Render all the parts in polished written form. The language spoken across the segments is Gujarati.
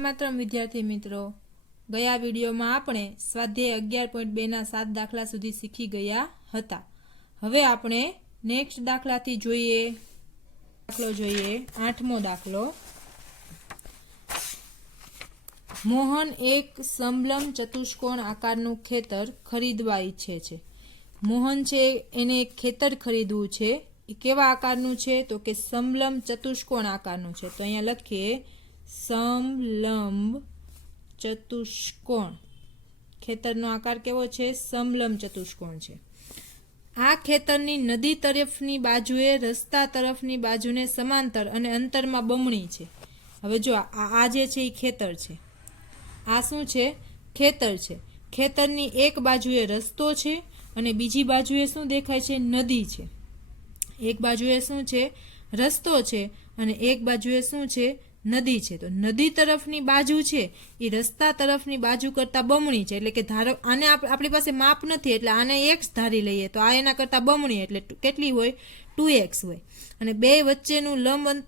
मात्र विद्यार्थी मित्रों, गया विडियो में आपणे स्वाध्याय 11.2 ना 7 दाखला सुधी सीखी गया हता। हवे आपणे नेक्स्ट दाखला थी जोईए। दाखलो जोईए 8मो दाखलो। मोहन एक समलंब चतुष्कोण आकारનું ખેતર ખરીદવા ઈચ્છે છે। મોહન છે એને એક ખેતર ખરીદવું છે। એ કેવા આકારનું છે તો કે સમલંબ ચતુષ્કોણ આકારનું છે। તો અહીંયા લખીએ समलंब चतुष्कोण। खेतरनो आकार केवो छे? समलंब चतुष्कोण छे। आ खेतरनी नदी तरफनी बाजुए रस्ता तरफनी बाजुने समांतर अने अंतरमां बमणी छे। हवे जो आ जे छे ई खेतर छे। आ शुं छे? खेतर छे। खेतरनी एक बाजुए रस्तो छे अने बीजी बाजुए शुं देखाय छे? नदी छे। एक बाजुए शुं छे? रस्तो छे अने एक बाजुए शुं छे? नदी छे। तो नदी तरफनी बाजू छे ई रस्ता तरफनी बाजू करता बमणी छे। एटले के धारो आने आपणी पासे माप नथी एटले आने x धारी लईए तो आ एना करता बमणी एटले केटली होय? 2x होय। अने बे वच्चेनुं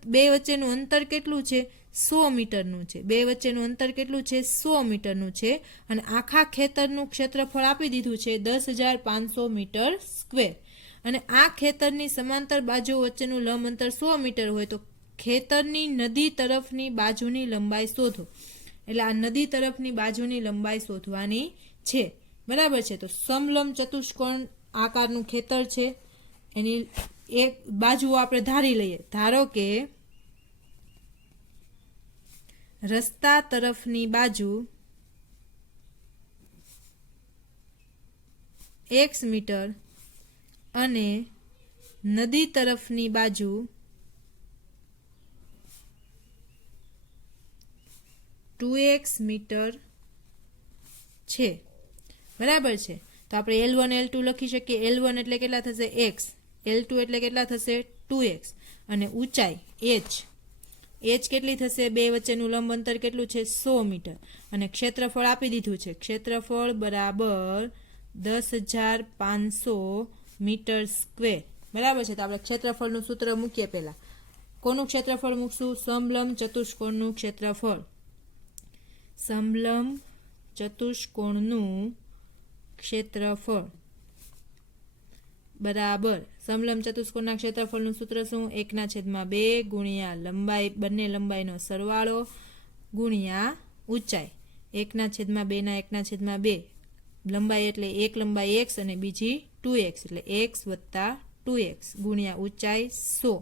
बे वच्चेनुं अंतर केटलुं छे? 100 मीटरनुं छे। बे वच्चेनुं अंतर केटलुं छे? 100 मीटरनुं छे। अने आखा खेतरनुं क्षेत्रफळ आपी दीधुं छे 10,500 मीटर स्क्वेर। अने आ खेतरनी समांतर बाजू वच्चेनुं लंब अंतर 100 मीटर होय तो खेतरनी नदी तरफनी बाजुनी लंबाई शोधो। એટલે આ નદી તરફની બાજુની લંબાઈ શોધવાની છે। બરાબર છે। તો સમલંબ ચતુષ્કોણ આકારનું ખેતર છે। એની એક બાજુ આપણે ધારી લઈએ। ધારો કે રસ્તા તરફની બાજુ x મીટર અને નદી તરફની બાજુ 2x मीटर छे। बराबर छे। तो आपणे L1 L2 लखी शकीए। L1 एटले केटला थशे? x। L2 एटले केटला थशे? 2x। अने ऊंचाई h। h केटली थशे? बे वच्चेनुं लंब अंतर केटलुं छे? 100 मीटर। अने क्षेत्रफळ आपी दीधुं छे। क्षेत्रफळ बराबर 10,500 मीटर स्क्वेर। बराबर छे। तो आपणे क्षेत्रफळनुं सूत्र मूकीए। पहेला कोनुं क्षेत्रफळ मूकशुं? समलंब चतुष्कोणनुं क्षेत्रफळ। समलंब चतुष्कोणनुं क्षेत्रफळ बराबर समलंब चतुष्कोणना क्षेत्रफळनुं सूत्र शुं? 1/2 गुणिया लंबाई बंने लंबाईनो सरवाळो गुणिया ऊंचाई। 1/2 ना 1/2 लंबाई एटले एक लंबाई x अने बीजी 2x एटले x + 2x गुणिया ऊंचाई 100।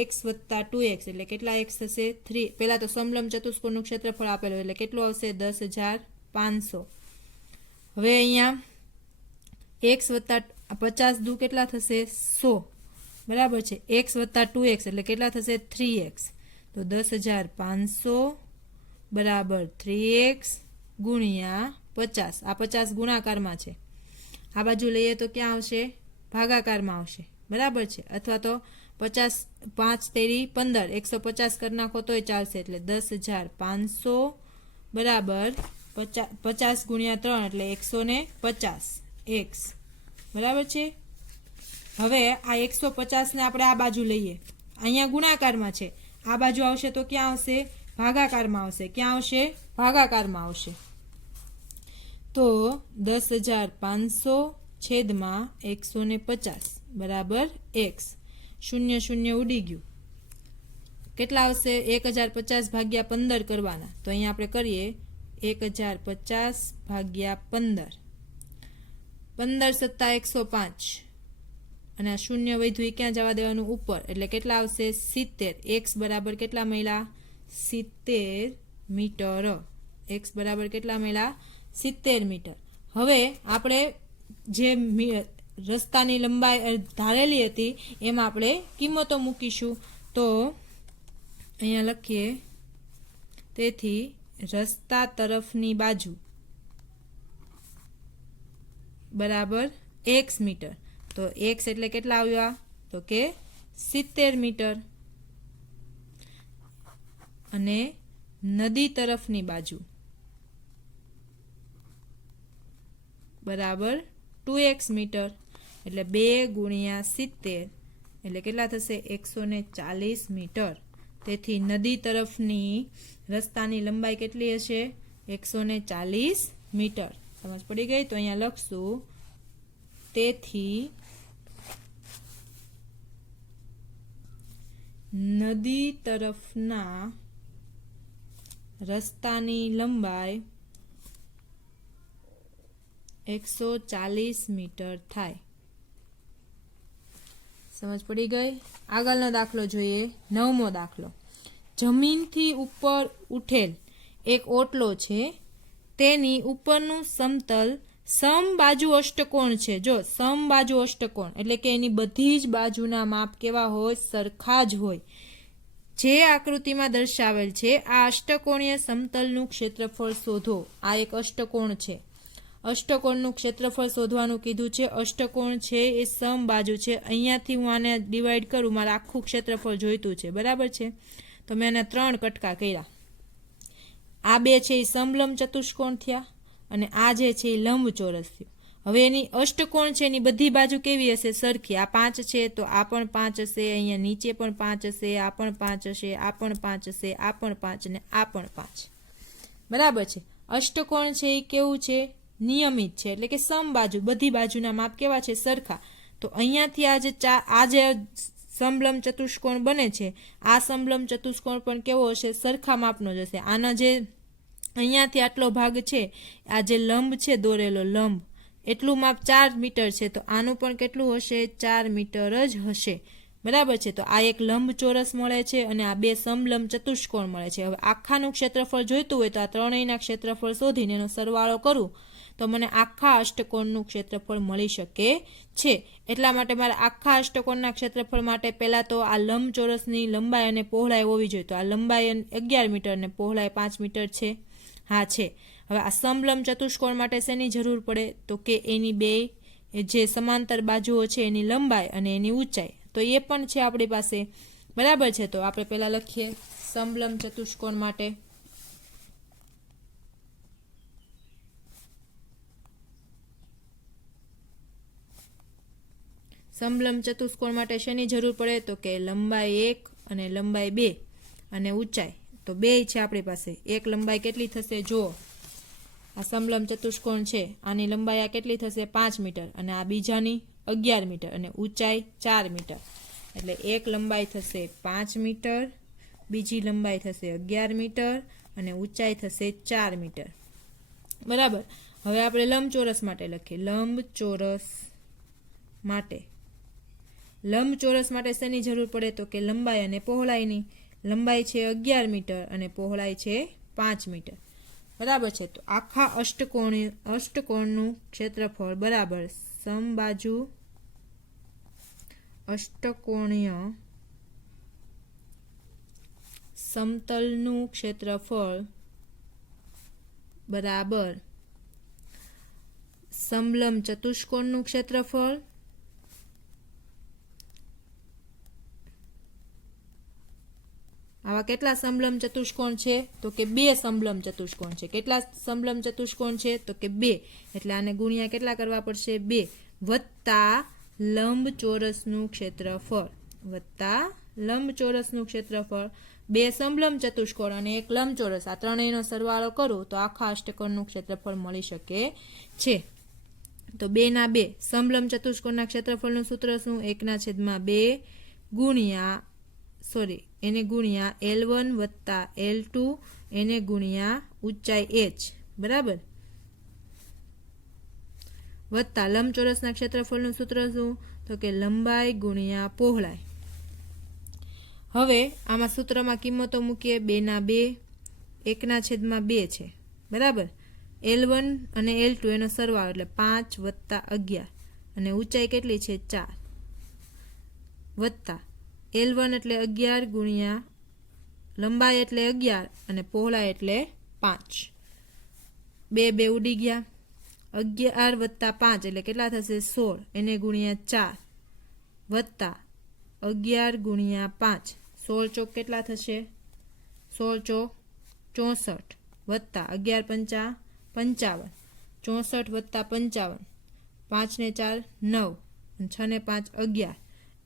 x + 2x એટલે કેટલા x થશે? 3। પહેલા તો સમલંબ ચતુષ્કોણનું ક્ષેત્રફળ આપેલું એટલે કેટલું આવશે? 10,500। હવે અહીંયા x + 50 દુ કેટલા થશે? 100। બરાબર છે। x + 2x એટલે કેટલા થશે? 3x। તો 10,500 બરાબર 3x ગુણ્યા 50। આ 50 ગુણાકારમાં છે। આ બાજુ લઈએ તો ક્યાં આવશે? ભાગાકારમાં આવશે। બરાબર છે। અથવા તો 50 5 તેરી 15 150 कर नाखो तो चालशे एटले 10,500 बराबर 50 गुणिया 3 एटले 150 x। बराबर छे। हवे आ 150 ने आपणे आ बाजू लईए। अहींया गुणाकारमां छे। आ बाजू आवशे तो क्यां आवशे? भागाकारमां आवशे। क्यां आवशे? भागाकारमां आवशे। तो 10,500 छेदमां 150 बराबर x। 0 0 उड़ी गયું। કેટલા આવશે? 1050 ભાગ્યા 15 કરવાના। તો અહીં આપણે કરીએ 1050 ભાગ્યા 15 15 સત્તા 105 અને આ શૂન્ય વધ્યું એ ક્યાં જવા દેવાનું? ઉપર। એટલે કેટલા આવશે? 70। x બરાબર કેટલા મળ્યા? 70 મીટર। x બરાબર કેટલા મળ્યા? 70 મીટર। હવે આપણે જે રસ્તાની લંબાઈ ધારેલી હતી એમાં આપણે કિંમતો મૂકીશું। તો અહીંયા લખીએ તેથી રસ્તા તરફની બાજુ બરાબર x મીટર। તો x એટલે કેટલા આવ્યા? તો કે 70 મીટર। અને નદી તરફની બાજુ બરાબર 2x મીટર। એટલે 2 ગુણ્યા 70 એટલે કેટલા થશે? 140 મીટર। તેથી નદી તરફની રસ્તાની લંબાઈ કેટલી હશે? 140 મીટર. સમજ પડી ગઈ? તો અહીંયા લખશું તેથી નદી તરફના રસ્તાની લંબાઈ 140 મીટર થાય. સમજ પડી ગઈ? આગળનો દાખલો જોઈએ. 9મો દાખલો. જમીનથી ઉપર ઉઠેલ એક ઓટલો છે, તેની ઉપરનું સમતલ સમબાજુ અષ્ટકોણ છે. જો સમબાજુ અષ્ટકોણ એટલે કે એની બધી જ બાજુના માપ કેવા હોય? સરખા જ હોય. જે આકૃતિમાં દર્શાવેલ છે આ અષ્ટકોણીય સમતલનું ક્ષેત્રફળ શોધો. આ એક અષ્ટકોણ છે. અષ્ટકોણનું ક્ષેત્રફળ શોધવાનું કીધું છે. અષ્ટકોણ છે એ સમબાજુ છે. અહીંયાથી હું આને ડિવાઈડ કરું, મારે આખું ક્ષેત્રફળ જોઈતું છે. બરાબર છે? તો મેં આને 3 કટકા કર્યા. આ 2 છે એ સમલંબ ચતુષ્કોણ થયા અને આ જે છે એ લંબચોરસ થયું. હવે એની અષ્ટકોણ છે એની બધી બાજુ કેવી હશે? સરખી. આ 5 છે તો આ પણ 5 હશે, અહીંયા નીચે પણ 5 હશે, આ પણ 5 હશે, આ પણ 5 હશે, આ પણ 5 અને આ પણ 5. બરાબર છે? અષ્ટકોણ છે એ કેવું છે? નિયમિત છે એટલે કે સમબાજુ, બધી બાજુના માપ કેવા છે? સરખા. તો અહીંયાથી આ જે સમલંબ ચતુષ્કોણ બને છે, આ સમલંબ ચતુષ્કોણ પણ કેવો હશે? સરખા માપનો જ હશે. આના જે અહીંયાથી આટલો ભાગ છે, આ જે લંબ છે દોરેલો લંબ, એટલું માપ 4 મીટર છે, તો આનું પણ કેટલું હશે? 4 મીટર જ હશે. બરાબર છે? તો આ એક લંબચોરસ મળે છે અને આ 2 સમલંબ ચતુષ્કોણ મળે છે. હવે આખાનું ક્ષેત્રફળ જોઈતું હોય તો આ ત્રણેયના ક્ષેત્રફળ શોધીને એનો સરવાળો કરું તો મને આખા અષ્ટકોણનું ક્ષેત્રફળ મળી શકે છે. એટલા માટે મારે આખા અષ્ટકોણના ક્ષેત્રફળ માટે પહેલાં તો આ લંબચોરસની લંબાઈ અને પહોળાઈ હોવી જોઈએ. તો આ લંબાઈ 11 મીટર અને પહોળાઈ 5 મીટર છે. હા છે. હવે આ સમલંબ ચતુષ્કોણ માટે શેની જરૂર પડે? તો કે એની 2 જે સમાંતર બાજુઓ છે એની લંબાઈ અને એની ઊંચાઈ. તો એ પણ છે આપણી પાસે. બરાબર છે? તો આપણે પહેલાં લખીએ સમલંબ ચતુષ્કોણ માટે. સમલંબ ચતુષ્કોણ માટે શેની જરૂર પડે? તો કે લંબાઈ 1 અને લંબાઈ 2 અને ઊંચાઈ તો 2 છે આપણી પાસે. એક લંબાઈ કેટલી થશે? જો આ સમલંબ ચતુષ્કોણ છે, આની લંબાઈ આ કેટલી થશે? 5 મીટર અને આ બીજાની 11 મીટર અને ઊંચાઈ 4 મીટર. એટલે એક લંબાઈ થશે 5 મીટર, બીજી લંબાઈ થશે 11 મીટર અને ઊંચાઈ થશે 4 મીટર. બરાબર. હવે આપણે લંબચોરસ માટે લખીએ. લંબચોરસ માટે શેની જરૂર પડે? તો કે લંબાઈ અને પહોળાઈની. લંબાઈ છે 11 મીટર અને પહોળાઈ છે 5 મીટર. બરાબર છે? તો આખા અષ્ટકોણનું ક્ષેત્રફળ બરાબર સમબાજુ અષ્ટકોણીય સમતલનું ક્ષેત્રફળ બરાબર સમલંબ ચતુષ્કોણનું ક્ષેત્રફળ આવા કેટલા સમલંબ ચતુષ્કોણ છે? તો કે 2 સમલંબ ચતુષ્કોણ છે. કેટલા સમલંબ ચતુષ્કોણ છે? તો કે 2. એટલે આને ગુણ્યા કેટલા કરવા પડશે? 2 વત્તા લંબચોરસનું ક્ષેત્રફળ. 2 સમલંબ ચતુષ્કોણ અને એક લંબચોરસ, આ ત્રણેયનો સરવાળો કરું તો આખા અષ્ટકોણનું ક્ષેત્રફળ મળી શકે છે. તો 2 ના 2 સમલંબ ચતુષ્કોણના ક્ષેત્રફળનું સૂત્ર શું? 1/2 ગુણ્યા એને ગુણ્યા L1 વત્તા L2 એને ગુણ્યા ઊંચાઈ h. બરાબર. વત્તા લંબચોરસના ક્ષેત્રફળનું સૂત્ર શું? તો કે લંબાઈ ગુણ્યા પહોળાઈ. હવે આમાં સૂત્રમાં કિંમતો મૂકીએ. 2 ના 2 1/2 છે. બરાબર. L1 અને L2 એનો સરવાળો એટલે 5 વત્તા 11 અને ઊંચાઈ કેટલી છે? 4 વત્તા L1 એટલે 11 ગુણ્યા લંબાઈ એટલે 11 અને પહોળાઈ એટલે 5. 2 ઉડી ગયા. 11 વત્તા 5 એટલે કેટલા થશે? 16 એને ગુણ્યા 4 વત્તા 11 ગુણ્યા 5 16 ચોક કેટલા થશે? 16 ચોક 64 વત્તા 11 પંચા 55 64 વત્તા 55 5 ને 4 9 અને 6 ને 5 11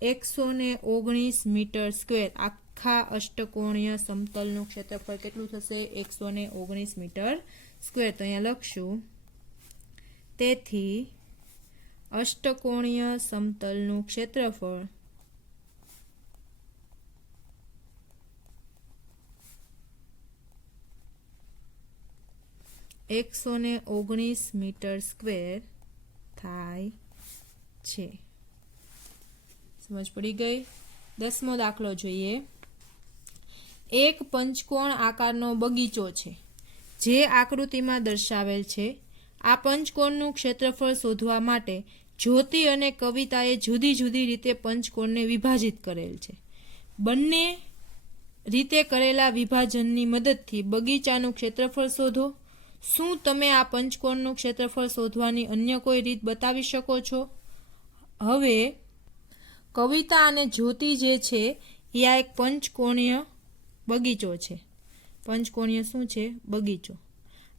119 મીટર સ્ક્વેર આખા અષ્ટકોણીય સમતલનું ક્ષેત્રફળ કેટલું થશે? 119 મીટર સ્ક્વેર. તો અહીંયા લખશું, તેથી અષ્ટકોણીય સમતલનું ક્ષેત્રફળ ,119 મીટર સ્ક્વેર થાય છે. સમજ પડી ગઈ? 10મો દાખલો જોઈએ. એક પંચકોણ આકારનો બગીચો છે જે આકૃતિમાં દર્શાવેલ છે. આ પંચકોણનું ક્ષેત્રફળ શોધવા માટે જ્યોતિ અને કવિતાએ જુદી જુદી રીતે પંચકોણને વિભાજિત કરેલ છે. બંને રીતે કરેલા વિભાજનની મદદથી બગીચાનું ક્ષેત્રફળ શોધો. શું તમે આ પંચકોણનું ક્ષેત્રફળ શોધવાની અન્ય કોઈ રીત બતાવી શકો છો? હવે કવિતા અને જ્યોતિ જે છે એ આ એક પંચકોણીય બગીચો છે. પંચકોણીય શું છે? બગીચો.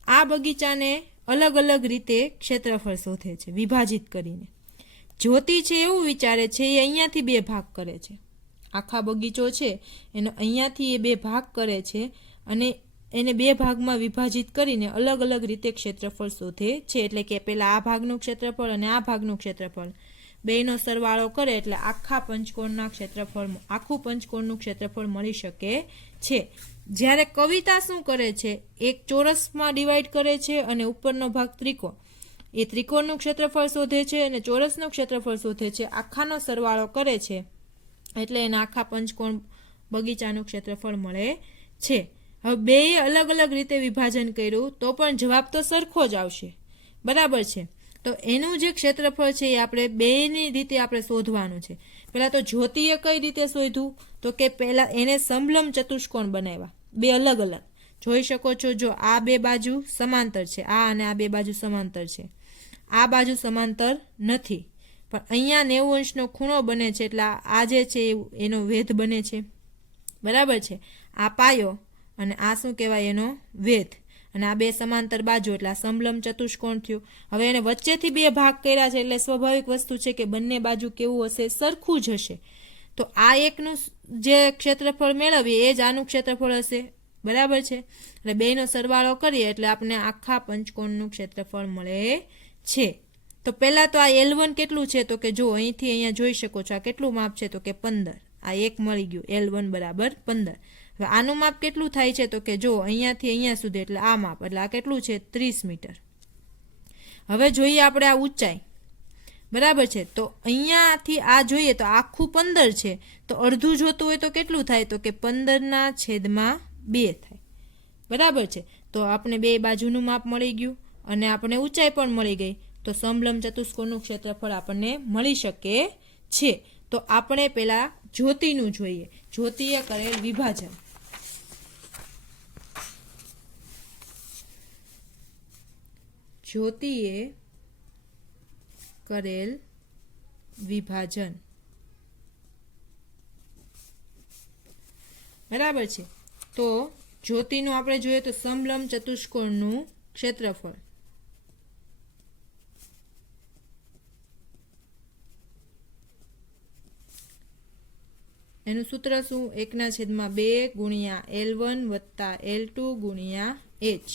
આ બગીચાને અલગ અલગ રીતે ક્ષેત્રફળ શોધે છે વિભાજિત કરીને. જ્યોતિ છે એવું વિચારે છે એ અહીંયાથી બે ભાગ કરે છે. આખા બગીચો છે એનો અહીંયાથી એ બે ભાગ કરે છે અને એને બે ભાગમાં વિભાજિત કરીને અલગ અલગ રીતે ક્ષેત્રફળ શોધે છે. એટલે કે પેલા આ ભાગનું ક્ષેત્રફળ અને આ ભાગનું ક્ષેત્રફળ બેયનો સરવાળો કરે એટલે આખું પંચકોણનું ક્ષેત્રફળ મળી શકે છે. જ્યારે કવિતા શું કરે છે? એક ચોરસમાં ડિવાઈડ કરે છે અને ઉપરનો ભાગ ત્રિકોણ. એ ત્રિકોણનું ક્ષેત્રફળ શોધે છે અને ચોરસનું ક્ષેત્રફળ શોધે છે. આખાનો સરવાળો કરે છે એટલે એને આખા પંચકોણ બગીચાનું ક્ષેત્રફળ મળે છે. હવે બેય અલગ અલગ રીતે વિભાજન કર્યું તો પણ જવાબ તો સરખો જ આવશે. બરાબર છે? તો એનું જે ક્ષેત્રફળ છે એ આપણે બેયની રીતે આપણે શોધવાનું છે. પહેલાં તો જ્યોતિએ કઈ રીતે શોધ્યું? તો કે પહેલાં એને સમલંબ ચતુષ્કોણ બનાવ્યા. બે અલગ અલગ જોઈ શકો છો. જો આ બે બાજુ સમાંતર છે, આ અને આ બે બાજુ સમાંતર છે. આ બાજુ સમાંતર નથી પણ અહીંયા 90 અંશનો ખૂણો બને છે એટલે આ જે છે એનો વેધ બને છે. બરાબર છે? આ પાયો અને આ શું કહેવાય? એનો વેધ. અને આ બે સમાંતર બાજુ એટલે આ સમલંબ ચતુષ્કોણ થયું. હવે એને વચ્ચેથી બે ભાગ કર્યા છે એટલે સ્વાભાવિક વસ્તુ છે કે બંને બાજુ કેવું હશે? સરખું જ હશે. તો આ એકનું જે ક્ષેત્રફળ મેળવીએ એ જ આનું ક્ષેત્રફળ હશે. બરાબર છે? એટલે બેયનો સરવાળો કરીએ એટલે આપણે આખા પંચકોણનું ક્ષેત્રફળ મળે છે. તો પહેલાં તો આ L1 કેટલું છે? તો કે જો અહીંથી અહીંયા જોઈ શકો છો આ કેટલું માપ છે? તો કે 15. આ એક મળી ગયું. L1 બરાબર 15. હવે આનું માપ કેટલું થાય છે? તો કે જો અહીંયાથી અહીંયા સુધી એટલે આ માપ એટલે આ કેટલું છે? 30 મીટર. હવે જોઈએ આપણે આ ઊંચાઈ. બરાબર છે? તો અહીંયાથી આ જોઈએ તો આખું 15 છે તો અડધું જોતું હોય તો કેટલું થાય? તો કે 15/2 થાય. બરાબર છે? તો આપણે બે બાજુનું માપ મળી ગયું અને આપણે ઊંચાઈ પણ મળી ગઈ. તો સમલંબ ચતુષ્કોણનું ક્ષેત્રફળ આપણને મળી શકે છે. તો આપણે પેલા જ્યોતિનું જોઈએ. જ્યોતિએ કરેલ વિભાજન. જ્યોતિએ કરેલ વિભાજન. બરાબર છે? તો જ્યોતિનું આપણે જોઈએ તો સમલંબ ચતુષ્કોણનું ક્ષેત્રફળ એનું સૂત્ર શું? 1/2 ગુણ્યા L1 વત્તા L2 ગુણ્યા H.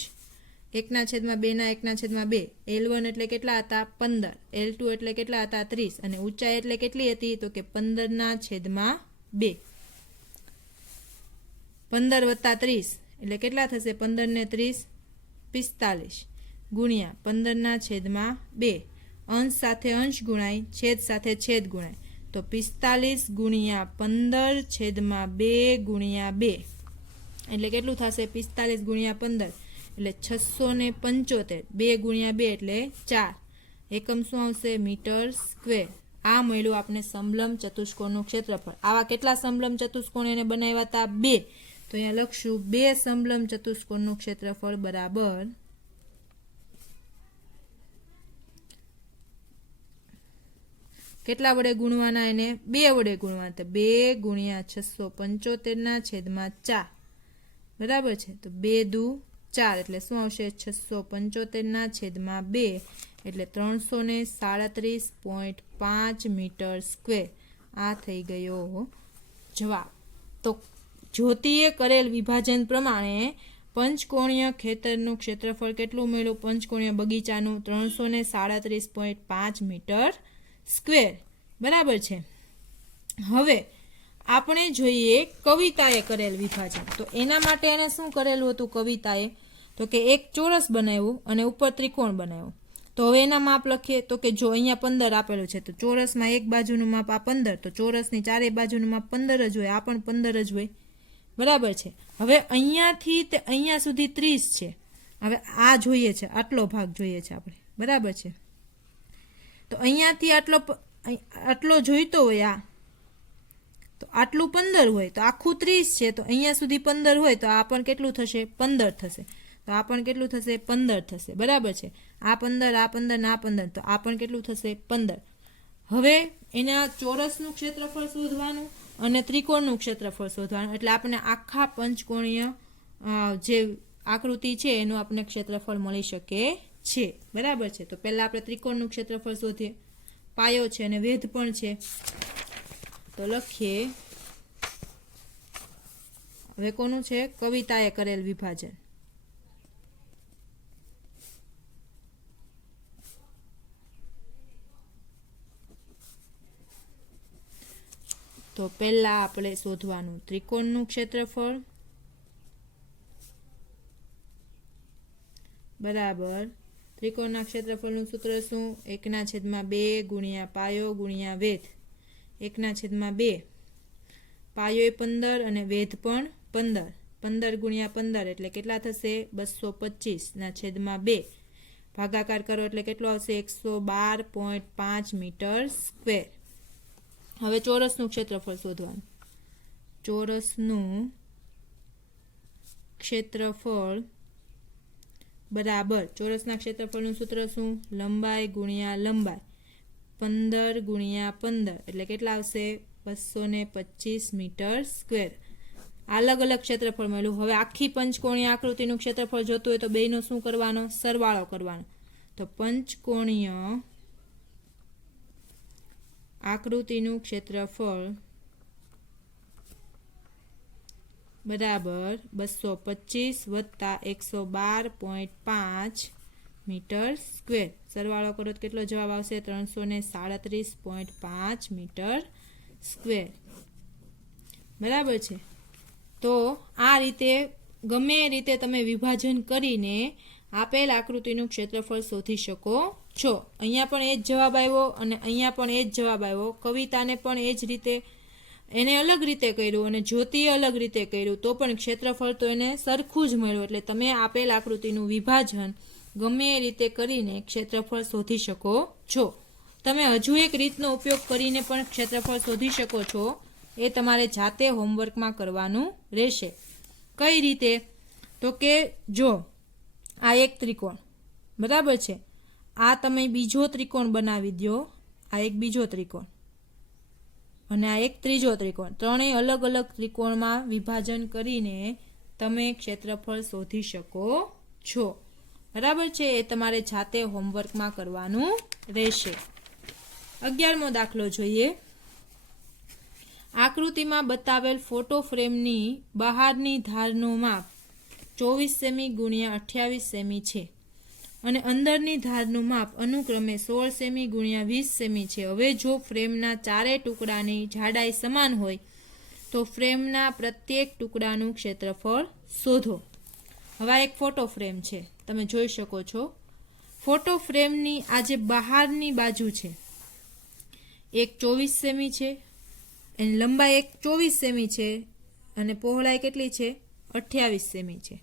1/2 L1 એટલે કેટલા હતા? 15. L2 એટલે કેટલા હતા? 30. અને ઊંચાઈ એટલે કેટલી હતી? તો કે 15/2. 15 વત્તા 30 એટલે કેટલા થશે? 15 ને 30 45 ગુણ્યા 15/2. અંશ સાથે અંશ ગુણાય, છેદ સાથે છેદ ગુણાય. તો 45 ગુણ્યા 15/2 ગુણ્યા 2 એટલે કેટલું થશે? 45 ગુણ્યા 15 એટલે 675. 2 ગુણ્યા 2 એટલે 4. એકમ શું આવશે? Metre square. આ મળ્યું આપણે સમલંબ ચતુષ્કોણનું ક્ષેત્રફળ. આવા કેટલા સમલંબ ચતુષ્કોણ એને બનાવ્યા હતા? 2. તો અહીંયા લખશું 2 સમલંબ ચતુષ્કોણનું ક્ષેત્રફળ બરાબર કેટલા વડે ગુણવાના? એને 2 વડે ગુણવાના. તો 2 ગુણ્યા 675/4. બરાબર છે? તો 2 દુ 4 એટલે શું આવશે? 675/2 એટલે 337.5 મીટર સ્ક્વેર. આ થઈ ગયો જવાબ. તો જ્યોતિએ કરેલ વિભાજન પ્રમાણે પંચકોણીય ખેતરનું ક્ષેત્રફળ કેટલું મળ્યું? પંચકોણીય બગીચાનું 337.5 મીટર સ્ક્વેર. બરાબર છે. હવે આપણે જોઈએ કવિતાએ કરેલ વિભાજન. તો એના માટે એને શું કરેલું હતું કવિતાએ? તો કે એક ચોરસ બનાવ્યું અને ઉપર ત્રિકોણ બનાવ્યો. તો હવે એના માપ લખીએ. તો કે જો અહીંયા 15 આપેલું છે, તો ચોરસમાં એક બાજુનું માપ આ 15, તો ચોરસની ચારે બાજુનું માપ 15 જ હોય, આ પણ 15 જ હોય. બરાબર છે. હવે અહીંયાથી તે અહીંયા સુધી 30 છે. હવે આ જોઈએ છે, આટલો ભાગ જોઈએ છે આપણે. બરાબર છે. તો અહીંયાથી આટલો જોઈતો હોય, આ તો આટલું 15 હોય, તો આખું 30 છે, તો અહીંયા સુધી 15 હોય, તો આ પણ કેટલું થશે? 15 થશે. તો આ પણ કેટલું થશે? 15 થશે. બરાબર છે. આ 15, આ 15 ને આ 15, તો આ પણ કેટલું થશે? 15. હવે એના ચોરસનું ક્ષેત્રફળ શોધવાનું અને ત્રિકોણનું ક્ષેત્રફળ શોધવાનું. એટલે આપણને આખા પંચકોણીય જે આકૃતિ છે એનું આપણને ક્ષેત્રફળ મળી શકે છે. બરાબર છે. તો પહેલાં આપણે ત્રિકોણનું ક્ષેત્રફળ શોધીએ. પાયો છે અને વેધ પણ છે. તો લખીએ. હવે કોનું છે? કવિતાએ કરેલ વિભાજન. તો પહેલા આપણે શોધવાનું ત્રિકોણનું ક્ષેત્રફળ બરાબર. ત્રિકોણના ક્ષેત્રફળનું સૂત્ર શું? 1/2 ગુણ્યા પાયો ગુણ્યા વેધ. 1/2. પાયો 15 અને વેધ પણ 15. 15 ગુણ્યા 15 એટલે કેટલા થશે? 225/2. ભાગાકાર કરો એટલે કેટલો આવશે? 112.5 મીટર સ્ક્વેર. હવે ચોરસનું ક્ષેત્રફળ શોધવાનું. ચોરસનું ક્ષેત્રફળ બરાબર. ચોરસના ક્ષેત્રફળનું સૂત્ર શું? લંબાઈ ગુણ્યા લંબાઈ. 15 ગુણ્યા 15 એટલે કેટલા આવશે? 225 મીટર સ્ક્વેર. અલગ અલગ ક્ષેત્રફળ મળ્યું. હવે આખી પંચકોણીય આકૃતિનું ક્ષેત્રફળ જોતું હોય તો બેયનો શું કરવાનો? સરવાળો કરવાનો. તો પંચકોણીય આકૃતિનું ક્ષેત્રફળ બરાબર 225 વત્તા 112.5 મીટર સ્ક્વેર. સરવાળો કરો તો કેટલો જવાબ આવશે? 337.5 મીટર સ્ક્વેર. બરાબર છે. તો આ રીતે ગમે એ રીતે તમે વિભાજન કરીને આપેલ આકૃતિનું ક્ષેત્રફળ શોધી શકો છો. અહીંયા પણ એ જ જવાબ આવ્યો અને અહીંયા પણ એ જ જવાબ આવ્યો. કવિતાને પણ એ જ રીતે એને અલગ રીતે કર્યું અને જ્યોતિએ અલગ રીતે કર્યું, તો પણ ક્ષેત્રફળ તો એને સરખું જ મળ્યું. એટલે તમે આપેલ આકૃતિનું વિભાજન ગમે એ રીતે કરીને ક્ષેત્રફળ શોધી શકો છો. તમે હજુ એક રીતનો ઉપયોગ કરીને પણ ક્ષેત્રફળ શોધી શકો છો. એ તમારે જાતે હોમવર્કમાં કરવાનું રહેશે. કઈ રીતે? તો કે જો આ એક ત્રિકોણ બરાબર છે, આ તમે બીજો ત્રિકોણ બનાવી દો, આ એક બીજો ત્રિકોણ અને આ એક ત્રીજો ત્રિકોણ. ત્રણેય અલગ અલગ ત્રિકોણમાં વિભાજન કરીને તમે ક્ષેત્રફળ શોધી શકો છો. બરાબર છે. એ તમારે જાતે હોમવર્કમાં કરવાનું રહેશે. 11મો દાખલો જોઈએ. આકૃતિમાં બતાવેલ ફોટો ફ્રેમની બહારની ધારનું માપ 24 સેમી ગુણ્યા 28 સેમી છે અને અંદરની ધારનું માપ અનુક્રમે 16 સેમી ગુણ્યા 20 સેમી છે. હવે જો ફ્રેમના ચારે ટુકડાની જાડાઈ સમાન હોય તો ફ્રેમના પ્રત્યેક ટુકડાનું ક્ષેત્રફળ શોધો. હવે એક ફોટો ફ્રેમ છે, તમે જોઈ શકો છો. ફોટો ફ્રેમની આ જે બહારની બાજુ છે એક 24 સેમી છે, એની લંબાઈ એક 24 સેમી છે અને પહોળાઈ કેટલી છે? 28 સેમી છે.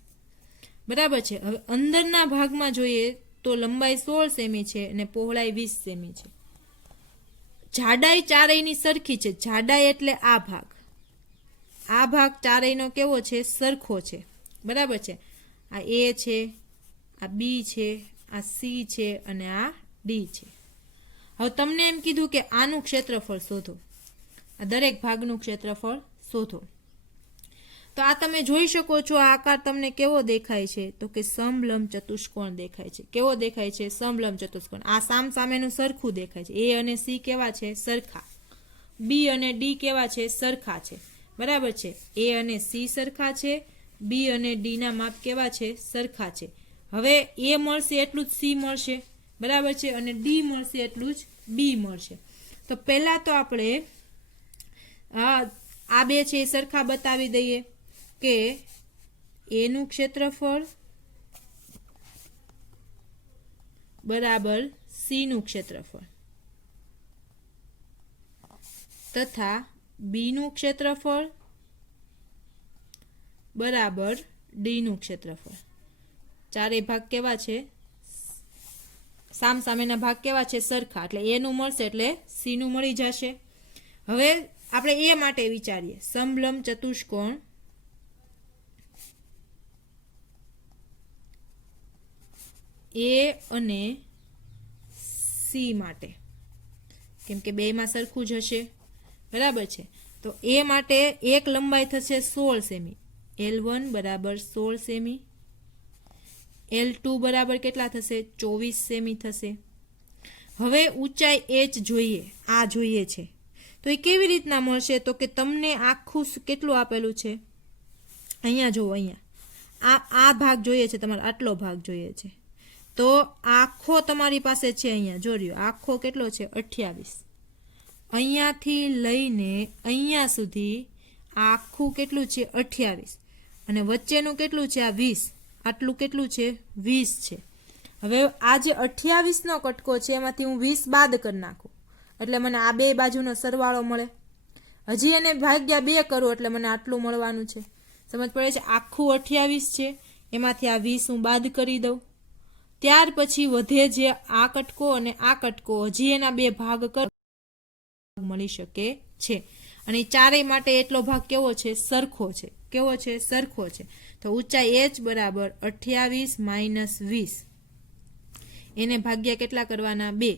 બરાબર છે. હવે અંદરના ભાગમાં જોઈએ તો લંબાઈ 16 સેમી છે અને પહોળાઈ 20 સેમી છે. જાડાઈ ચારેયની સરખી છે. જાડાઈ એટલે આ ભાગ ચારેયનો કેવો છે? સરખો છે. બરાબર છે. આ એ છે, આ બી છે, આ સી છે અને આ ડી છે. હવે તમને એમ કીધું કે આનું ક્ષેત્રફળ શોધો. આ દરેક ભાગનું ક્ષેત્રફળ શોધો. તો આ તમે જોઈ શકો છો. આ આકાર તમને કેવો દેખાય છે? તો કે સમલંબ ચતુષ્કોણ દેખાય છે. કેવો દેખાય છે? સમલંબ ચતુષ્કોણ. આ સામસામેનું સરખું દેખાય છે. એ અને સી કેવા છે? સરખા. બી અને ડી કેવા છે? સરખા છે, બરાબર છે. એ અને સી સરખા છે, બી અને ડી ના માપ કેવા છે? સરખા છે. હવે એ મળશે એટલું જ સી મળશે, બરાબર છે, અને ડી મળશે એટલું જ બી મળશે. તો પહેલા તો આપણે આ બે છે એ સરખા બતાવી દઈએ કે એનું ક્ષેત્રફળ બરાબર સી નું ક્ષેત્રફળ તથા બી નું ક્ષેત્રફળ બરાબર ડી નું ક્ષેત્રફળ. ચારેય ભાગ કેવા છે? સામસામેના ભાગ કેવા છે? સરખા. એટલે એ નું મળશે એટલે સી નું મળી જશે. હવે આપણે એ માટે વિચારીએ, સમલંબ ચતુષ્કોણ એ અને સી માટે, કેમ કે બેમાં સરખું જ હશે, બરાબર છે. તો એ માટે એક લંબાઈ થશે 16 સેમી, L1 બરાબર 16 સેમી, L2 બરાબર કેટલા થશે? 24 સેમી થશે. હવે ઊંચાઈ h જોઈએ, આ જોઈએ છે, તો એ કેવી રીતના મળશે? તો કે તમને આખું કેટલું આપેલું છે? અહીંયા જુઓ, અહીંયા આ ભાગ જોઈએ છે તમારે, આટલો ભાગ જોઈએ છે. તો આખો તમારી પાસે છે, અહીંયા જોડ્યો આખો કેટલો છે? 28. અહીંયાથી લઈને અહીંયા સુધી આખું કેટલું છે? 28. અને વચ્ચેનું કેટલું છે? આ 20. આટલું કેટલું છે? 20 છે. હવે આ જે 28 નો કટકો છે એમાંથી હું 20 બાદ કરી નાખું એટલે મને આ બે બાજુનો સરવાળો મળે. હજી એને ભાગ્યા 2 કરું એટલે મને આટલું મળવાનું છે. સમજ પડે છે? આખું 28 છે, એમાંથી આ 20 હું બાદ કરી દઉં. ત્યાર પછી વધે જે આ કટકો અને આ કટકો, હજી એના બે ભાગ કર મળી શકે છે. અને ચારેય માટે એટલો ભાગ કેવો છે? સરખો છે. કેવો છે? સરખો છે. તો ઊંચાઈ h બરાબર 28 માઇનસ 20, એને ભાગ્યા કેટલા કરવાના? 2.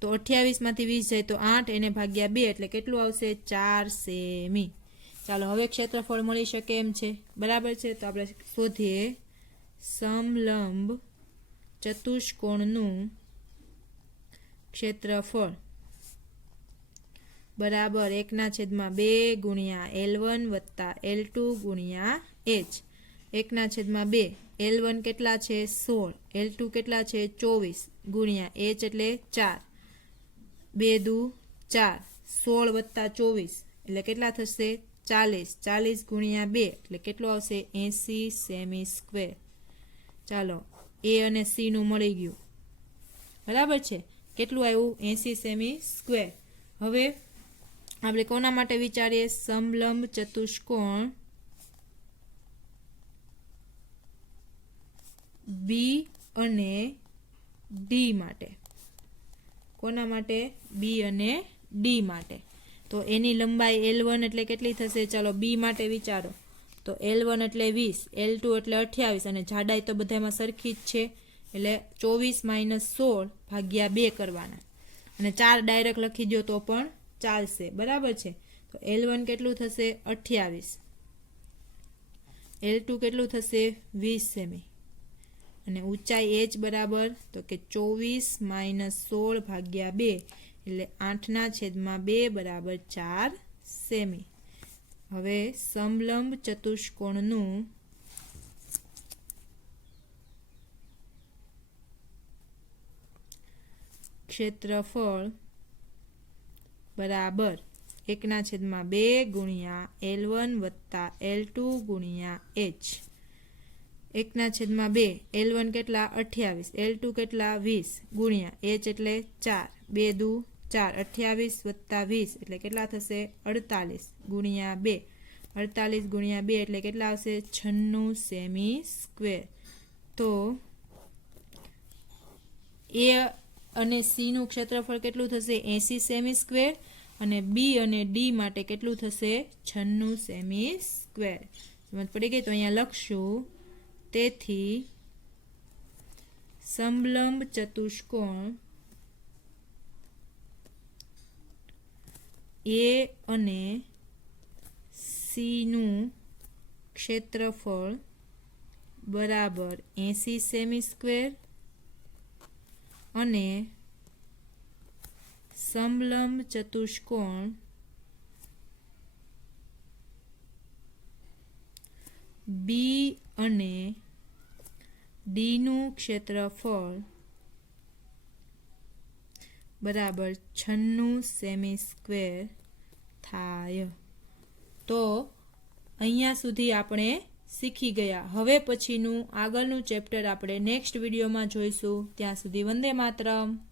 તો 28 માંથી 20 જાય તો 8, એને ભાગ્યા 2 એટલે કેટલું આવશે? 4 સેમી. ચાલો હવે ક્ષેત્રફળ મળી શકે એમ છે, બરાબર છે. તો આપણે શોધીએ સમલંબ ચતુષ્કોણનું ક્ષેત્રફળ બરાબર 1/2 ગુણ્યા L1 વત્તા L2 ગુણ્યા h. 1/2 L1 કેટલા છે? 16, L2 કેટલા છે? 24 ગુણ્યા h એટલે 4, 2 દુ 4, 16 વત્તા 24 એટલે કેટલા થશે? 40, 40 ગુણ્યા 2 એટલે કેટલું આવશે? 80 સેમી સ્ક્વેર. ચાલો એ અને સી નું મળી ગયું, બરાબર છે. કેટલું આવ્યું? 80 સેમી સ્ક્વેર. હવે આપણે કોના માટે વિચારીએ? સમલંબ ચતુષ્કોણ બી અને ડી માટે. કોના માટે? બી અને ડી માટે. તો એની લંબાઈ L1 એટલે કેટલી થશે? ચાલો બી માટે વિચારો. તો L1 એટલે 20, L2 એટલે 28 અને જાડાઈ તો બધામાં સરખી જ છે એટલે 24 માઇનસ 16 ભાગ્યા 2 કરવાના. અને 4 ડાયરેક્ટ લખી દો તો પણ ચાલશે, બરાબર છે. તો L1 કેટલું થશે? 28, L2 કેટલું થશે? 20 સેમી. અને ઊંચાઈ h બરાબર તો કે 24 માઇનસ 16 ભાગ્યા 2 એટલે 8/2 બરાબર 4 સેમી. હવે સમલંબ ચતુષ્કોણનું ક્ષેત્રફળ બરાબર 1/2 ગુણ્યા L1 વત્તા L2 ગુણ્યા h. 1/2 L1 કેટલા? 28, L2 કેટલા? 20 ગુણ્યા h એટલે 4, 2 દુ 4, 28 વત્તા 20 એટલે કેટલા થશે? 48 ગુણ્યા 2, 48 ગુણ્યા 2 એટલે કેટલા આવશે? 96 સેમી સ્ક્વેર. તો એ અને સી નું ક્ષેત્રફળ કેટલું થશે? 80 સેમી સ્ક્વેર. અને બી અને ડી માટે કેટલું થશે? 96 સેમી સ્ક્વેર. સમજ પડી ગઈ? તો અહીંયા લખશું, તેથી સમલંબ ચતુષ્કોણ એ અને સી નું ક્ષેત્રફળ બરાબર 80 સેમી સ્ક્વેર અને સમલંબ ચતુષ્કોણ બી અને ડીનું ક્ષેત્રફળ બરાબર 96 સેમી સ્ક્વેર થાય. તો અહીંયા સુધી આપણે શીખી ગયા. હવે પછીનું આગળનું ચેપ્ટર આપણે નેક્સ્ટ વિડીયોમાં જોઈશું. ત્યાં સુધી વંદે માતરમ.